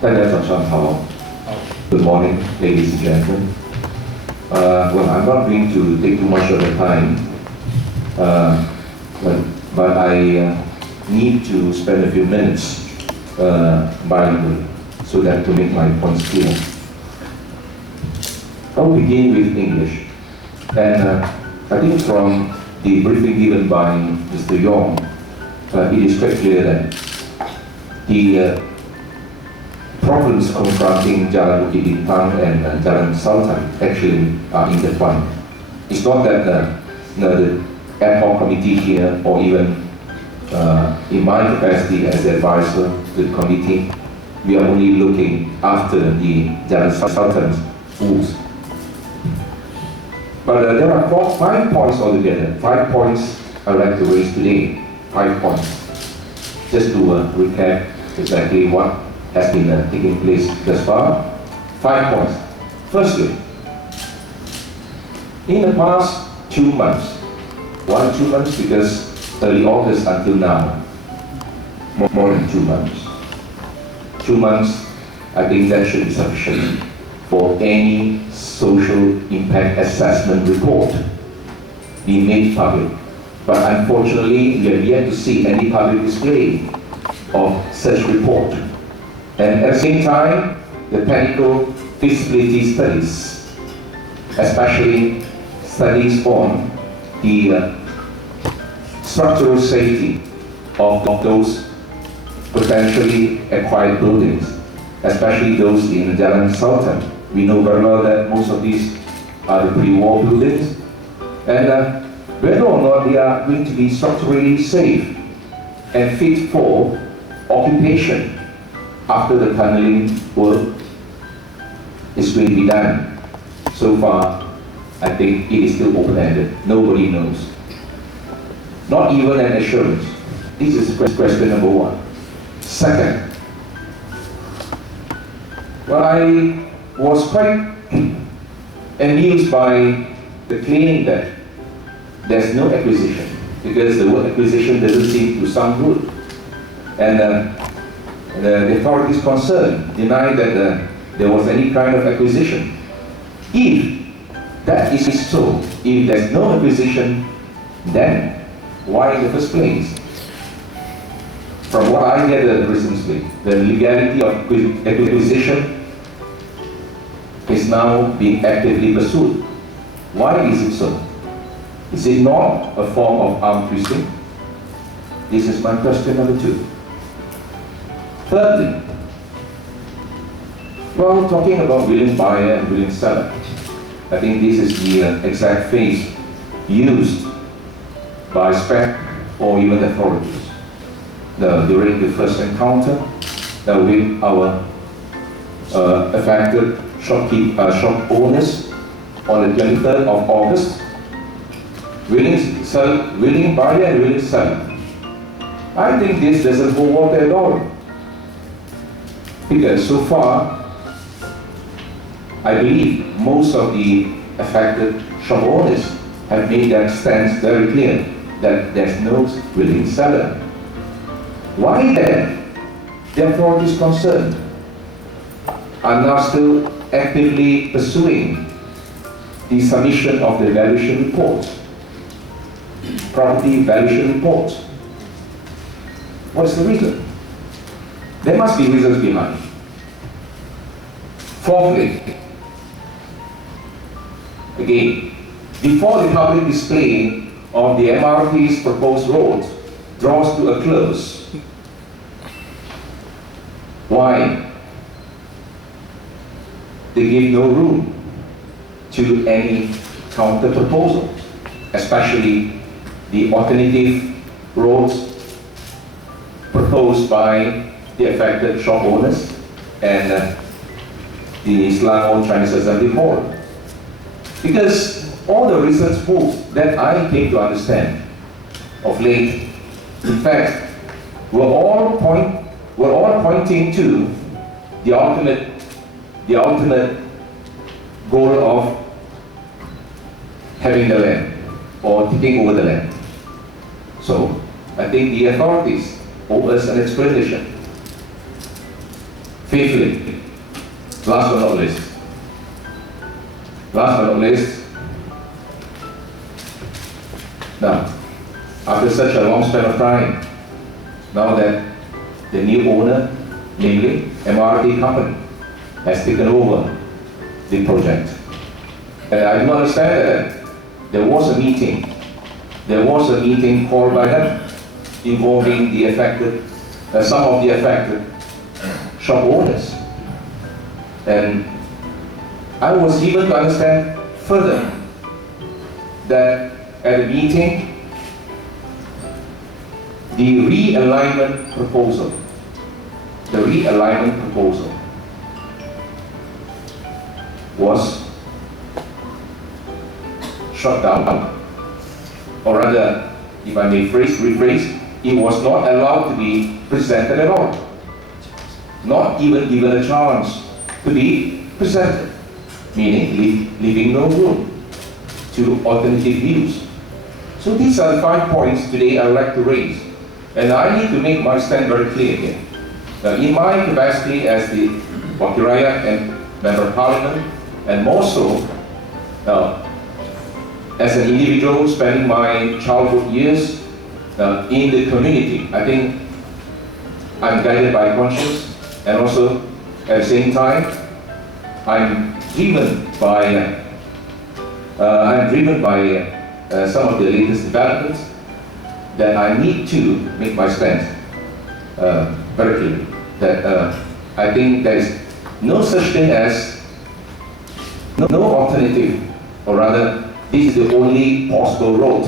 大家早上好. Good morning, ladies and gentlemen. Well, I'm not going to take too much of the time, but I need to spend a few minutes bilingual so that to make my points clear. I'll begin with English. And I think from the briefing given by Mr. Yong, it is quite clear that the problems confronting Jalan Bukit Bintang and Jalan Sultan actually are intertwined. It's not that the ad hoc committee here, or even in my capacity as the advisor to the committee, we are only looking after the Jalan Sultan's rules. But there are 5 points altogether. 5 points I'd like to raise today. 5 points. Just to recap exactly what has been taking place thus far. 5 points. Firstly, in the past 2 months, 2 months because early August until now, more than 2 months. 2 months, I think that should be sufficient for any social impact assessment report be made public. But unfortunately, we have yet to see any public display of such report. And at the same time, the technical feasibility studies, especially studies on the structural safety of those potentially acquired buildings, especially those in Jalan Sultan. We know very well that most of these are the pre-war buildings, and whether or not they are going to be structurally safe and fit for occupation after the tunneling work is going to be done. So far, I think it is still open-ended. Nobody knows. Not even an assurance. This is question number 1. Second, well, I was quite amused by the claim that there's no acquisition, because the word acquisition doesn't seem to sound good. And the authorities concerned denied that there was any kind of acquisition. If that is so, if there's no acquisition, then why in the first place? From what I gathered recently, the legality of acquisition is now being actively pursued. Why is it so? Is it not a form of arm twisting? This is my question number 2. Thirdly, well, talking about willing buyer and willing seller, I think this is the exact phrase used by SPEC or even the authorities during the first encounter with our affected shop owners on the 23rd of August. Willing buyer and willing seller. I think this doesn't hold water at all. Because so far, I believe most of the affected shop owners have made their stance very clear that there's no willing seller. Why then the authorities concerned are now still actively pursuing the submission of the valuation reports, property valuation reports? What is the reason? There must be reasons behind. Fourthly, again, before the public display of the MRT's proposed road draws to a close, why? They give no room to any counter proposal, especially the alternative roads proposed by the affected shop owners and the Selangor Chinese Assembly Hall. Because all the recent moves that I came to understand of late, in fact, were all pointing to the ultimate goal of having the land or taking over the land. So I think the authorities owe us an explanation. Fifthly, last but not least, now, after such a long span of time, now that the new owner, namely MRT company, has taken over the project. And I do understand that there was a meeting called by them involving the affected, some of the affected shop owners. And I was given to understand further that at the meeting, the realignment proposal was shut down, or rather, if I may rephrase, it was not allowed to be presented at all, not even given a chance to be presented, meaning leaving no room to alternative views. So these are the 5 points today I would like to raise, and I need to make my stand very clear here. Now, in my capacity as the Wakil Rakyat and Member of Parliament, and more so as an individual spending my childhood years in the community, I think I'm guided by conscience, and also at the same time, I'm driven by some of the latest developments that I need to make my stand very clear. That I think there is no such thing as no alternative, or rather, this is the only possible road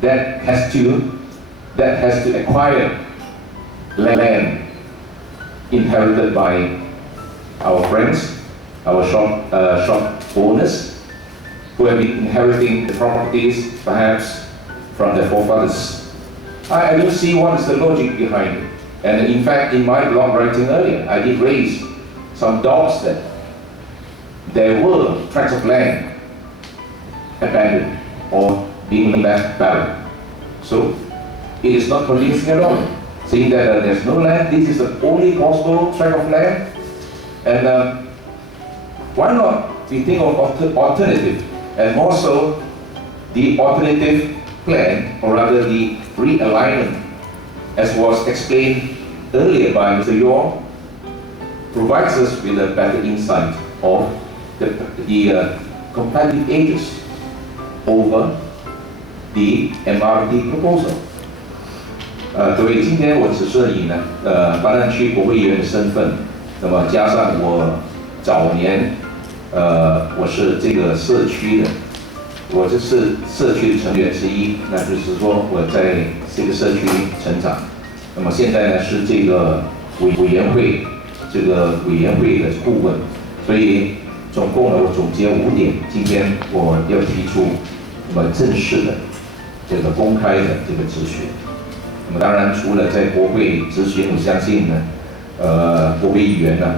that has to acquire land inherited by our friends, our shop owners, who have been inheriting the properties perhaps from their forefathers. I don't see what is the logic behind it. And in fact, in my blog writing earlier, I did raise some doubts that there were tracts of land abandoned or being left barren. So it is not convincing at all, saying that there's no land, this is the only possible tract of land. And why not we think of alternative, and more so the alternative plan, or rather the realignment, as was explained earlier by Mr. Yong, provides us with a better insight of the competitive edges over the MRT proposal. 各位，今天我只是以巴南区国会议员的身份，那么加上我早年，我是这个社区的，我就是社区的成员之一，那就是说我在这个社区成长。那么现在呢是这个委员会的顾问，所以总共呢我总结5点，今天我要提出那么正式的这个公开的这个质询。那么当然除了在国会质询，我相信呢，国会议员呢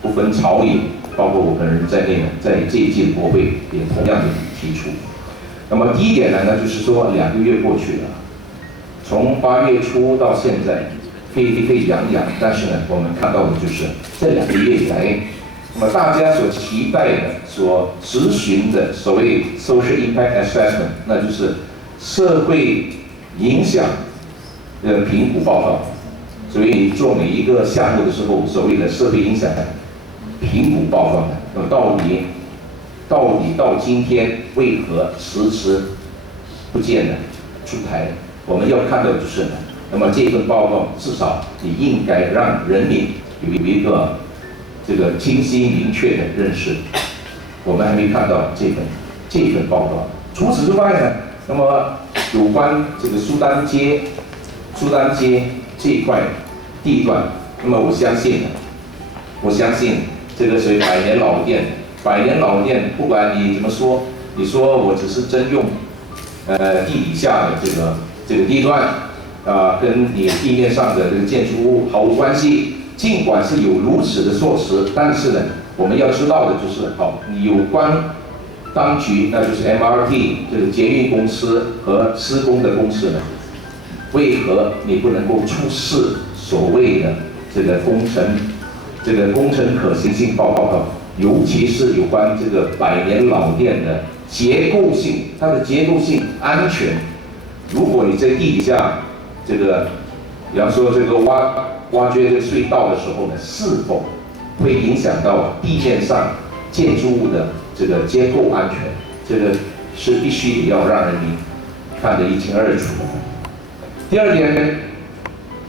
不分朝野，包括我本人在内呢，在这一届国会也同样的提出。那么第一点呢，那就是说2个月过去了，从8月初到现在，沸扬扬，但是呢，我们看到的就是这2个月以来，那么大家所期待的、所质询的所谓 social impact assessment， 那就是社会影响的评估报告。所以你做每一个项目的时候，所谓的社会影响评估报告呢，那么到底到今天为何迟迟不见呢出台？我们要看到的就是呢，那么这份报告至少你应该让人民有一个这个清晰明确的认识。我们还没看到这份报告。除此之外呢，那么有关这个苏丹街这一块地段，那么我相信这个所谓百年老店，不管你怎么说，你说我只是征用地底下的这个地段跟你地面上的这个建筑物毫无关系。尽管是有如此的措辞，但是呢，我们要知道的就是，有关当局，那就是 MRT 这个捷运公司和施工的公司呢，为何你不能够出示所谓的这个工程这个工程可行性报告，尤其是有关这个100年老店的结构性，它的结构性安全。如果你在地底下这个，比方说这个挖掘这个隧道的时候呢，是否会影响到地面上建筑物的这个结构安全？这个是必须得要让人民看得一清二楚的。第二点呢，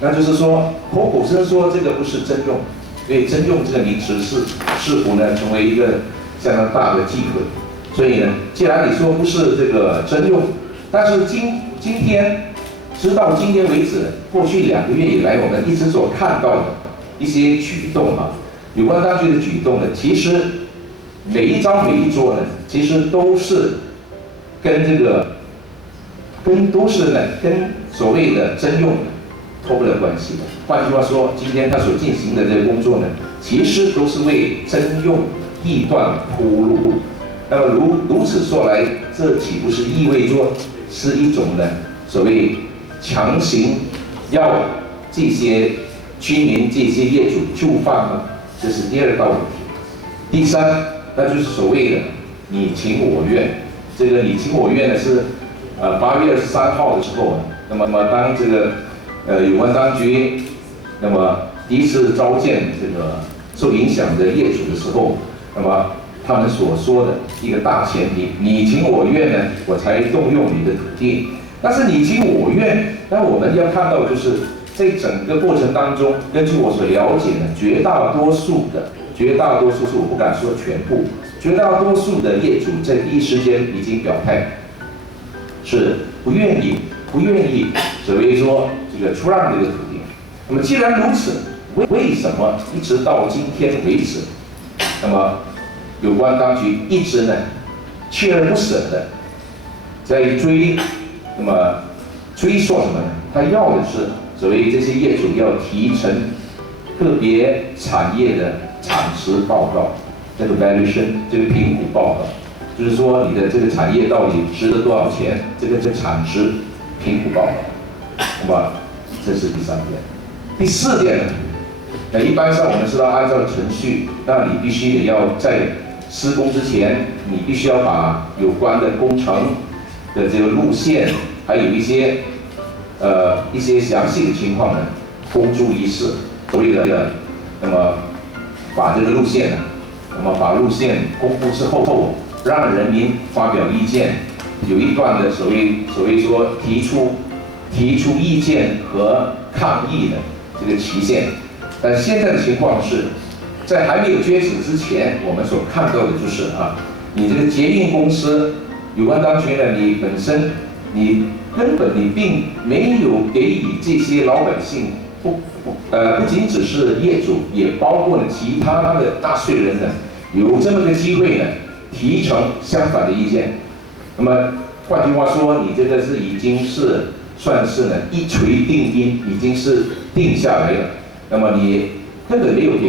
那就是说口口声说这个不是征用，所以征用这个名词是否呢成为一个相当大的忌讳。所以呢，既然你说不是这个征用，但是今天直到今天为止，过去2个月以来，我们一直所看到的一些举动啊，有关当局的举动呢，其实每一招每一桌呢，其实都是跟所谓的征用脱不了关系的。换句话说，今天他所进行的这个工作呢，其实都是为征用地段铺路。那么如此说来，这岂不是意味着是一种呢所谓强行要这些居民、这些业主就范呢？这是第二道问题。第三，那就是所谓的你情我愿。这个你情我愿呢是8月23号的时候，那么当这个有关当局那么第一次召见这个受影响的业主的时候，那么他们所说的一个大前提，你情我愿呢，我才动用你的土地。但是你情我愿，那我们要看到就是在整个过程当中，根据我所了解呢，绝大多数我不敢说全部，绝大多数的业主在第一时间已经表态，是不愿意所谓说这个出让这个土地。那么既然如此，为什么一直到今天为止，那么有关当局一直呢锲而不舍的在那么追溯什么呢？他要的是所谓这些业主要提成个别产业的产值报告，这个 valuation 这个评估报告，就是说你的这个产业到底值了多少钱，这个产值评估报告。那么这是第3点。第4点呢，一般上我们知道按照程序，那你必须得要在施工之前，你必须要把有关的工程的这个路线，还有一些详细的情况呢，公诸于世。所谓的，那么把这个路线呢，那么把路线公布之后，让人民发表意见，有一段的所谓说提出意见和抗议的这个期限。但现在的情况是，在还没有截止之前，我们所看到的就是你这个捷运公司有关当局呢，你本身根本并没有给予这些老百姓不仅只是业主，也包括了其他的纳税人呢，有这么个机会呢，提成相反的意见。那么换句话说，你这个已经是算是呢一锤定音，已经是定下来了。那么你根本没有给